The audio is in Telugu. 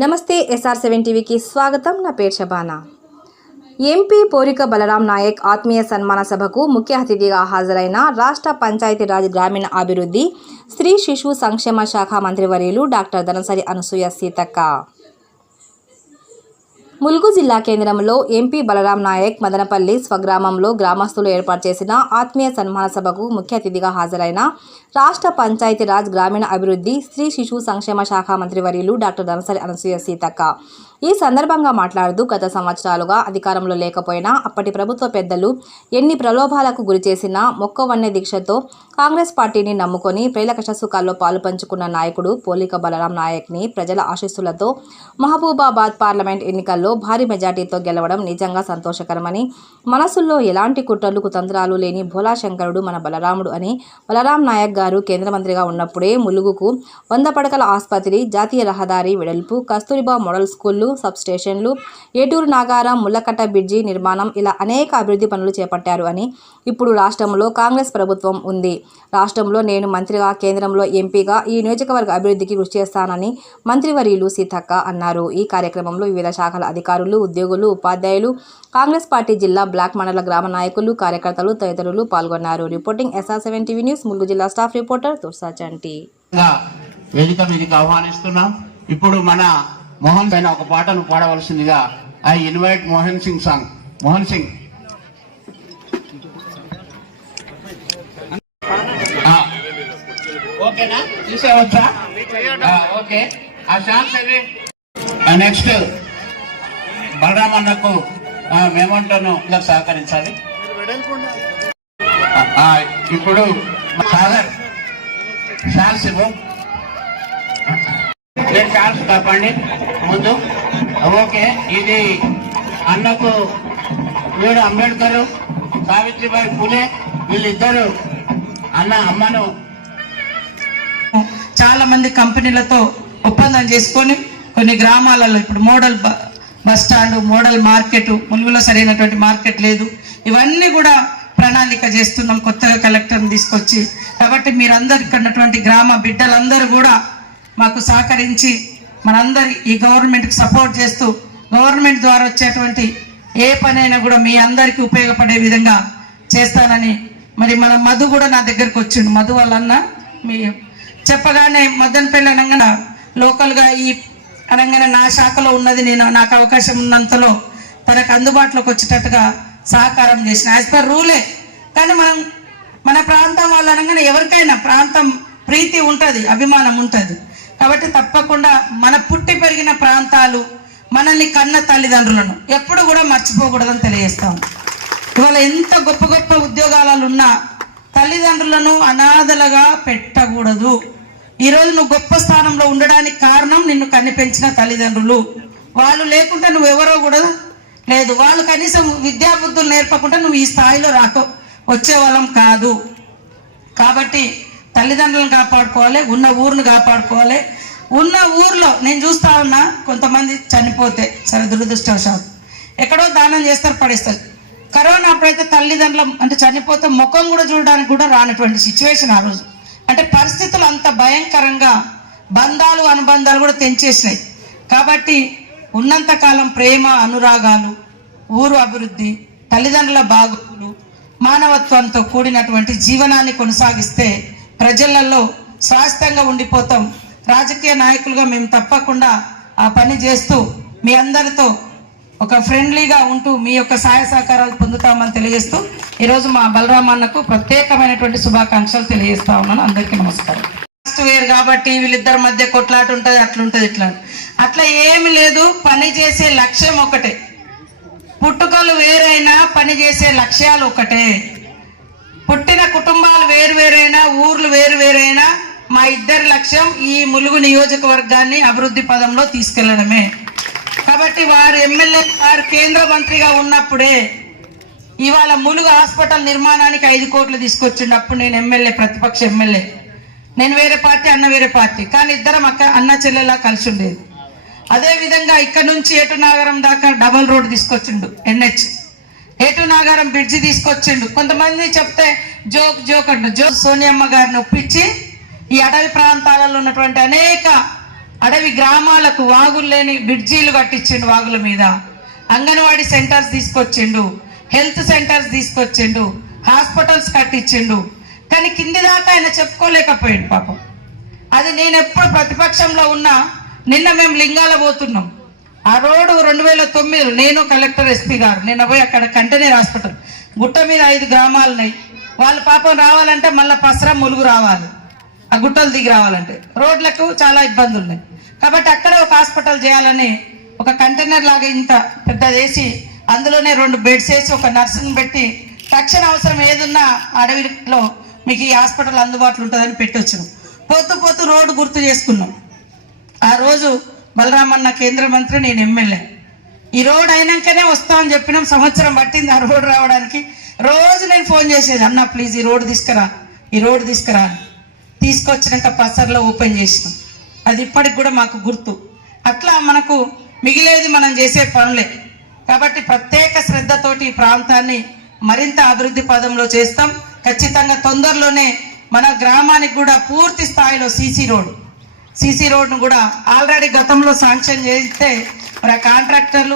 నమస్తే ఎస్ఆర్ సెవెన్ టీవీకి స్వాగతం. నా పేరు షబానా. ఎంపీ పోరిక బలరాం నాయక్ ఆత్మీయ సన్మాన సభకు ముఖ్య అతిథిగా హాజరైన రాష్ట్ర పంచాయతీరాజ్ గ్రామీణ అభివృద్ధి స్త్రీ శిశు సంక్షేమ శాఖ మంత్రివర్యులు డాక్టర్ ధనసరి అనసూయ సీతక్క. ములుగు జిల్లా కేంద్రంలో ఎంపీ బలరాం నాయక్ మదనపల్లి స్వగ్రామంలో గ్రామస్తులు ఏర్పాటు చేసిన ఆత్మీయ సన్మాన సభకు ముఖ్య అతిథిగా హాజరైన రాష్ట్ర పంచాయతీరాజ్ గ్రామీణ అభివృద్ధి స్త్రీ శిశు సంక్షేమ శాఖ మంత్రివర్యులు డాక్టర్ ధనసరి అనసూయ సీతక్క. ఈ సందర్భంగా మాట్లాడుతూ గత సంవత్సరాలుగా అధికారంలో లేకపోయినా అప్పటి ప్రభుత్వ పెద్దలు ఎన్ని ప్రలోభాలకు గురి చేసినా వన్య దీక్షతో కాంగ్రెస్ పార్టీని నమ్ముకొని ప్రజల కష్టసుఖాల్లో పాలు పంచుకున్న నాయకుడు పోలిక బలరాం నాయక్ని ప్రజల ఆశీస్సులతో మహబూబాబాద్ పార్లమెంట్ ఎన్నికల్లో భారీ మెజార్టీతో గెలవడం నిజంగా సంతోషకరమని మనసుల్లో ఎలాంటి కుట్రలు కుతంత్రాలు లేని భోలా శంకరుడు మన బలరాముడు అని బలరాం నాయక్ గారు కేంద్ర మంత్రిగా ఉన్నప్పుడే ములుగుకు వంద పడకల ఆసుపత్రి జాతీయ రహదారి వెడల్పు కస్తూరిబా మోడల్ స్కూళ్ళు సబ్ స్టేషన్లు ఏటూరు నాగారం ముల్లకట్ట బ్రిడ్జి నిర్మాణం ఇలా అనేక అభివృద్ధి పనులు చేపట్టారు అని ఇప్పుడు రాష్ట్రంలో కాంగ్రెస్ ప్రభుత్వం ఉంది. రాష్ట్రంలో నేను మంత్రిగా కేంద్రంలో ఎంపీగా ఈ నియోజకవర్గ అభివృద్ధికి కృషి చేస్తానని మంత్రివర్యులు సీతక్క అన్నారు. ఈ కార్యక్రమంలో వివిధ శాఖల అధికారులు ఉద్యోగులు ఉపాధ్యాయులు కాంగ్రెస్ పార్టీ జిల్లా బ్లాక్ మండల గ్రామ నాయకులు కార్యకర్తలు తదితరులు పాల్గొన్నారు. Reporting SR seven TV news Mulugu జిల్లా స్టాఫ్ రిపోర్టర్ తుర్సా చంటి. వేదిక మీదకి ఆహ్వానిస్తున్నాం. ఇప్పుడు మన మోహన్ పైన ఒక పాటను పాడవలసిందిగా I invite Mohan Singh song. Mohan Singh. ఆ, ఓకేనా? తీసేయవచ్చా? ఓకే. ఆ సాంగ్స్ నెక్స్ట్ బలరామన్నకు ఆ, మేమంటాను ఇలా సహకరించాలి. ఇప్పుడు సాగర్ షాల్స్ ఇవ్వు. రెండు షాల్స్ ముందు. ఓకే ఇది అన్నకు వీడు అంబేద్కర్ సావిత్రిబాయి పూలే వీళ్ళిద్దరు అన్న అమ్మను చాలా మంది కంపెనీలతో ఒప్పందం చేసుకొని కొన్ని గ్రామాలలో ఇప్పుడు model bus stand model market ములుగులో సరైనటువంటి మార్కెట్ లేదు. ఇవన్నీ కూడా ప్రణాళిక చేస్తున్నాం. కొత్తగా కలెక్టర్ని తీసుకొచ్చి. కాబట్టి మీరందరు ఇక్కడ ఉన్నటువంటి గ్రామ బిడ్డలందరూ కూడా మాకు సహకరించి మనందరి ఈ గవర్నమెంట్కి సపోర్ట్ చేస్తూ గవర్నమెంట్ ద్వారా వచ్చేటువంటి ఏ పనైనా కూడా మీ అందరికీ ఉపయోగపడే విధంగా చేస్తానని మరి మన మధు కూడా నా దగ్గరకు వచ్చిండు. మధు వాళ్ళన్న మీ చెప్పగానే మదనపల్లి పెళ్ళనంగా లోకల్గా ఈ అనగానే నా శాఖలో ఉన్నది నేను నాకు అవకాశం ఉన్నంతలో తనకు అందుబాటులోకి వచ్చేటట్టుగా సహకారం చేసిన. యాజ్ పర్ రూలే కానీ మనం మన ప్రాంతం వాళ్ళు అనగానే ఎవరికైనా ప్రాంతం ప్రీతి ఉంటుంది అభిమానం ఉంటుంది. కాబట్టి తప్పకుండా మన పుట్టి పెరిగిన ప్రాంతాలు మనల్ని కన్న తల్లిదండ్రులను ఎప్పుడు కూడా మర్చిపోకూడదని తెలియజేస్తాం ఇవాళ ఎంత గొప్ప గొప్ప ఉద్యోగాలలో ఉన్నా తల్లిదండ్రులను అనాథలుగా పెట్టకూడదు. ఈరోజు నువ్వు గొప్ప స్థానంలో ఉండడానికి కారణం నిన్ను కనిపించిన తల్లిదండ్రులు. వాళ్ళు లేకుండా నువ్వు ఎవరో కూడా లేదు. వాళ్ళు కనీసం విద్యాబుద్ధులు నేర్పకుండా నువ్వు ఈ స్థాయిలో రాక. వచ్చేవాళ్ళం కాదు. కాబట్టి తల్లిదండ్రులను కాపాడుకోవాలి ఉన్న ఊరిని కాపాడుకోవాలి. ఉన్న ఊర్లో నేను చూస్తా ఉన్నా కొంతమంది చనిపోతే సరే దురదృష్టవశాత్తు. ఎక్కడో దానం చేస్తారు పడేస్తారు. కరోనా అప్పుడైతే తల్లిదండ్రుల అంటే చనిపోతే ముఖం కూడా చూడడానికి కూడా రానటువంటి సిచ్యువేషన్ ఆ రోజు. అంటే పరిస్థితులు అంత భయంకరంగా బంధాలు అనుబంధాలు కూడా తెంచేసినాయి. కాబట్టి ఉన్నంతకాలం ప్రేమ అనురాగాలు ఊరు అభివృద్ధి తల్లిదండ్రుల బాగోగులు మానవత్వంతో కూడినటువంటి జీవనాన్ని కొనసాగిస్తే ప్రజలలో స్వాస్థ్యంగా ఉండిపోతాం. రాజకీయ నాయకులుగా మేము తప్పకుండా ఆ పని చేస్తూ మీ అందరితో ఒక ఫ్రెండ్లీగా ఉంటూ మీ యొక్క సహాయ సహకారాలు పొందుతామని తెలియజేస్తూ ఈరోజు మా బలరామన్నకు ప్రత్యేకమైనటువంటి శుభాకాంక్షలు తెలియజేస్తా ఉన్నాను. అందరికీ నమస్కారం. ఫస్ట్ వేరు కాబట్టి వీళ్ళిద్దరి మధ్య కొట్లాట ఉంటుంది అట్లుంటుంది ఇట్లా. అట్లా ఏమి లేదు పని చేసే లక్ష్యం ఒకటే. పుట్టుకలు వేరైనా పని చేసే లక్ష్యాలు ఒకటే. పుట్టిన కుటుంబాలు వేరు వేరైనా ఊర్లు వేరు వేరైనా మా ఇద్దరి లక్ష్యం ఈ ములుగు నియోజకవర్గాన్ని అభివృద్ధి పదంలో తీసుకెళ్ళడమే. కాబట్టి వారు ఎమ్మెల్యే వారు కేంద్ర మంత్రిగా ఉన్నప్పుడే ఇవాళ ములుగు హాస్పిటల్ నిర్మాణానికి ఐదు కోట్లు తీసుకొచ్చిండు. అప్పుడు నేను ఎమ్మెల్యే ప్రతిపక్ష ఎమ్మెల్యే. నేను వేరే పార్టీ అన్న వేరే పార్టీ. కానీ ఇద్దరం అక్క అన్న చెల్లెలా కలిసి ఉండేది అదే విధంగా ఇక్కడ నుంచి ఏటు నాగరం దాకా డబల్ రోడ్ తీసుకొచ్చిండు ఎన్హెచ్. ఏటు నాగారం బ్రిడ్జి తీసుకొచ్చిండు. కొంతమంది చెప్తే జోక్ జోక్ అంట జోక్ సోనియమ్మ గారిని ఒప్పించి ఈ అడవి ప్రాంతాలలో ఉన్నటువంటి అనేక అడవి గ్రామాలకు వాగులు లేని బ్రిడ్జీలు కట్టించిండు వాగుల మీద. అంగన్వాడీ సెంటర్స్ తీసుకొచ్చిండు హెల్త్ సెంటర్స్ తీసుకొచ్చిండు హాస్పిటల్స్ కట్టించిండు. కానీ కింది దాకా ఆయన చెప్పుకోలేకపోయాడు పాపం. అది నేను ఎప్పుడు ప్రతిపక్షంలో ఉన్నా నిన్న మేము లింగాల పోతున్నాం. ఆ రోడ్డు రెండు వేల తొమ్మిది నేను కలెక్టర్ ఎస్పీ గారు నిన్న పోయి అక్కడ కంటైనర్ హాస్పిటల్ గుట్ట మీద ఐదు గ్రామాలు ఉన్నాయి వాళ్ళు పాపం రావాలంటే మళ్ళీ పసరా ములుగు రావాలి. ఆ గుట్టలు దిగి రావాలంటే. రోడ్లకు చాలా ఇబ్బందులు ఉన్నాయి. కాబట్టి అక్కడ ఒక హాస్పిటల్ చేయాలని ఒక కంటైనర్ లాగా ఇంత పెద్దది వేసి అందులోనే రెండు బెడ్స్ వేసి ఒక నర్సుని పెట్టి తక్షణ అవసరం ఏదున్నా అడవిలో మీకు ఈ హాస్పిటల్ అందుబాటులో ఉంటుందని పెట్టొచ్చును. పోతూ పోతూ రోడ్డు గుర్తు చేసుకున్నాం. ఆ రోజు బలరామన్న కేంద్ర మంత్రి నేను ఎమ్మెల్యే. ఈ రోడ్ అయినాకనే వస్తామని చెప్పినాం. సంవత్సరం పట్టింది ఆ రోడ్ రావడానికి. రోజు నేను ఫోన్ చేసేది అన్న ప్లీజ్ ఈ రోడ్ తీసుకురా ఈ రోడ్ తీసుకురా అని. తీసుకొచ్చినాక పసర్లో ఓపెన్ చేసినాం. అది ఇప్పటికి కూడా మాకు గుర్తు. అట్లా మనకు మిగిలేది మనం చేసే పనులే. కాబట్టి ప్రత్యేక శ్రద్ధతోటి ఈ ప్రాంతాన్ని మరింత అభివృద్ధి పదంలో చేస్తాం. ఖచ్చితంగా తొందరలోనే మన గ్రామానికి కూడా పూర్తి స్థాయిలో సీసీ రోడ్ సీసీ రోడ్ను కూడా ఆల్రెడీ గతంలో శాంక్షన్ చేస్తే మరి కాంట్రాక్టర్లు